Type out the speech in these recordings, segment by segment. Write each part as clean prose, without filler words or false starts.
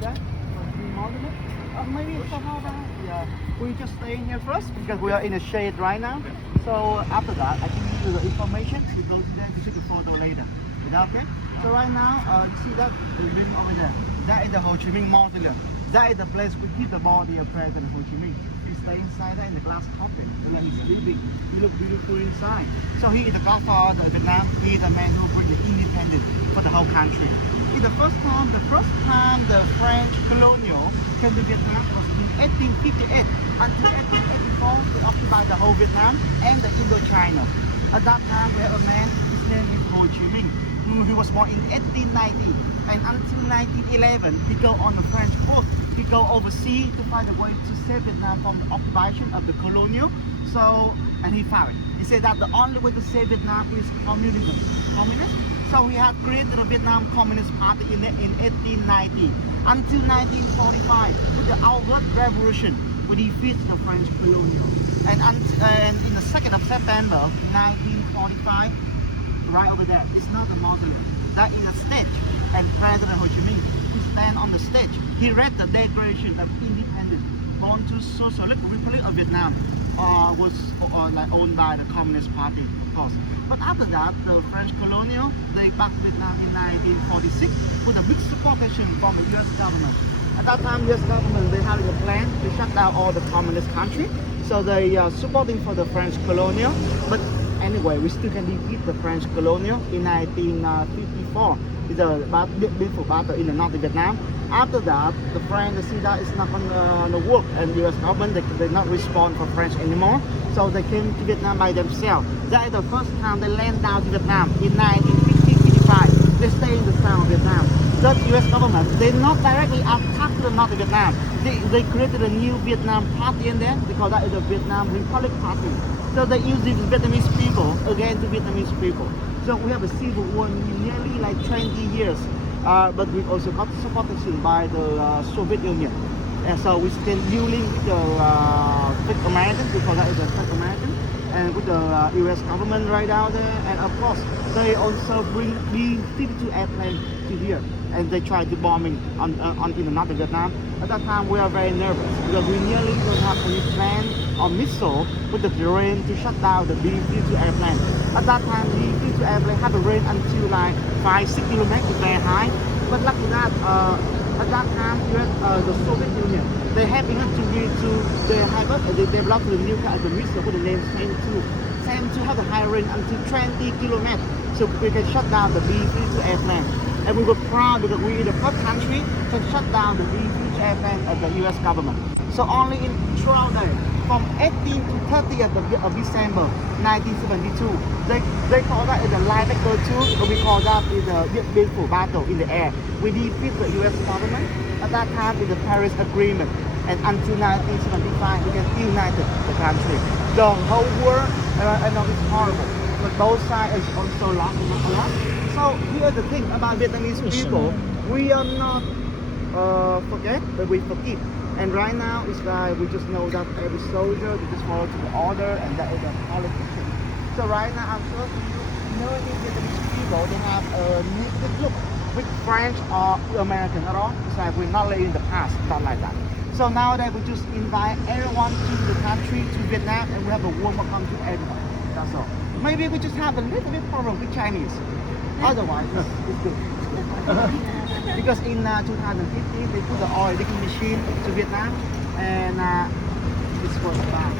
there. Ho Chi Minh Monument. Maybe somehow that, yeah. We just staying here first because we are in the shade right now. So after that, I can give you the information. We go to there to take a photo later. Is that okay? So right now, you see that ring over there. That is the Ho Chi Minh Mausoleum. That is the place we keep the body of President Ho Chi Minh. He stay inside there in the glass coffin. And then he's sleeping. He look beautiful inside. So he is the godfather of Vietnam. He is the man who brought the independence for the whole country. In the first time the French colonial came to Vietnam was in 1858 until 1884 they occupied the whole Vietnam and the Indochina. At that time we have a man, his name is Ho Chi Minh. He was born in 1890 and until 1911 he go on a French boat. He go overseas to find a way to save Vietnam from the occupation of the colonial. So, and he found it. He said that the only way to save Vietnam is communism. So he had created the Vietnam Communist Party in 1890 until 1945 with the Outward Revolution. We defeated the French colonial. And in the 2nd of September 1945, right over there, it's not a mausoleum. That is a stage, and President Ho Chi Minh, he stand on the stage. He read the Declaration of Independence. Born to Socialist Republic of Vietnam, was like owned by the Communist Party, of course. But after that, the French colonial, they backed Vietnam in 1946 with a big support from the U.S. government. At that time, U.S. government, they had a plan to shut down all the communist country. So they supporting for the French colonial. But anyway, we still can defeat the French colonial in 1954. It's a beautiful battle in the north of Vietnam. After that, the French see that it's not going to work, and the U.S. government they not respond for French anymore. So they came to Vietnam by themselves. That is the first time they land down to Vietnam in 1955. They stay in the south of Vietnam. The U.S. government they not directly attack the north of Vietnam. They created a new Vietnam party in there. They call that the Vietnam Republic Party. So they use the Vietnamese people against the Vietnamese people. So we have a civil war nearly like 20 years. But we also got supported by the Soviet Union. And so we still dealing with the American, because that is the French American, and with the US government right out there. And of course, they also bring B-52 airplane to here, and they try to bombing on in the north of Vietnam. At that time, we are very nervous because we nearly don't have any plan or missile with the terrain to shut down the B-52 airplane. At that time, the B-52 airplane had a range until like 5-6 kilometers, very high. But luckily that at that time, the Soviet Union, they have even they developed the nuclear the missile with the name SAM-2. SAM-2 have a high range until 20 kilometers, so we can shut down the B-52 airplane. And we were proud because we are the first country to shut down the B-52 airplane of the U.S. government. So only in 12 days, from 18 to 30th of December 1972, they call that the live echo 2, but we call that is a beautiful battle in the air. We defeat the U.S. government. At that time, is the Paris Agreement. And until 1975, we can unite the country. The whole world, I know it's horrible, but both sides is also lost a lot. So here's the thing about Vietnamese people, we are not forget, but we forgive. And right now, it's like we just know that every soldier they just follow to the order, and that is a politician. So right now, I'm sure you know any Vietnamese people, they have a negative look with French or American at all. It's like we're not living in the past, not like that. So nowadays, we just invite everyone to the country, to Vietnam, and we have a warm welcome to everyone. That's all. Maybe we just have a little bit problem with Chinese. Otherwise, it's good. Because in 2015, they put the oil digging machine to Vietnam, and this was about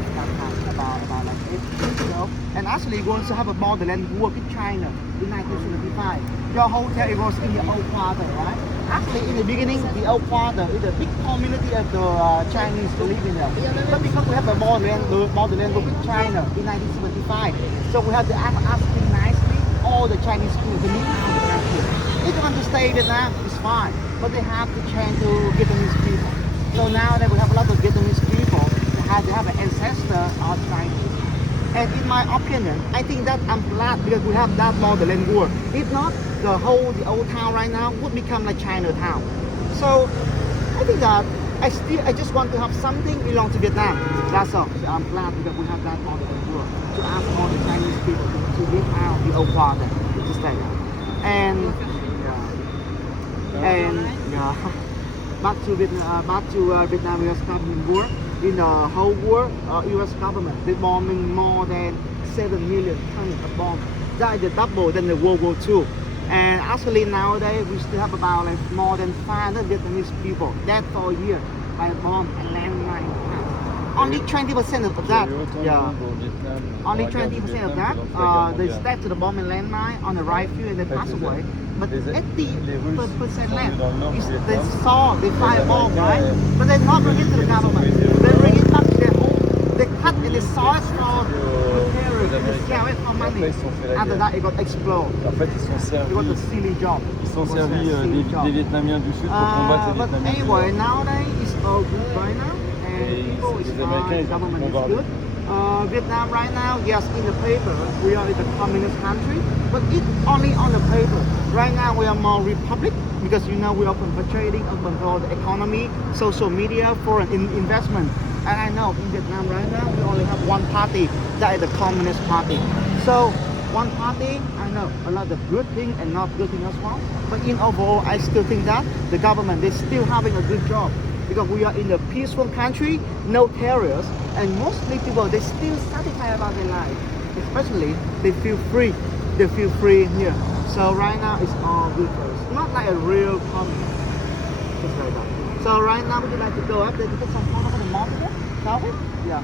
like 8 years ago. And actually, we also have a borderland war with China in 1975. Your hotel it was in the old quarter, right? Actually, in the beginning, the old quarter is a big community of the Chinese living there. But because we have a borderland war with China in 1975, so we have to ask nicely all the Chinese people to meet out the country. If they want to stay in Vietnam, it's fine, but they have to change to Vietnamese people. So now that we have a lot of Vietnamese people, they have an ancestor of Chinese. And in my opinion, I think that I'm glad because we have that borderland war. If not, the old town right now would become like Chinatown. So I think that I just want to have something belong to Vietnam. That's all. So I'm glad because we have that borderland war to ask all the Chinese people to live out the old quarter, just like that. And Vietnam U.S. government war. In the whole war, U.S. government they bombing more than 7 million tons of bomb. That is the double than the World War II. And actually nowadays we still have about like more than 500 Vietnamese people dead for a year by bomb and landmine. Only 20% of that, yeah. Only 20% of that, they step to the bomb and landmine on the right field and they pass away. But 80% left is they saw, they fire bomb, right? But they not bring it to the government. They bring it back to their home. They cut and they saw it for material and they sell it for money. After that it got explode. En fait, ils sont It was a servis, silly job. ils sont servis des Vietnamiens du Sud pour combattre les But Vietnamiens du anyway, Nord. nowadays it's all good right now. Et People is les Américains, fine, ils ont tout government is bombardé. good. Vietnam right now, yes, in the paper, we are in a communist country, but it's only on the paper. Right now, we are more republic because you know we open for trading, open for the economy, social media, foreign investment. And I know in Vietnam right now, we only have one party, that is the Communist Party. So one party, I know a lot of good thing and not good thing as well. But in overall, I still think that the government is still having a good job. Because we are in a peaceful country, no terrorists, and mostly people, they still satisfied about their life. Especially, they feel free. They feel free in here. So right now, it's all good for us. Not like a real communist. Just like that. So right now, would you like to go up there to get some photo for the mall today? Shall we? Yeah.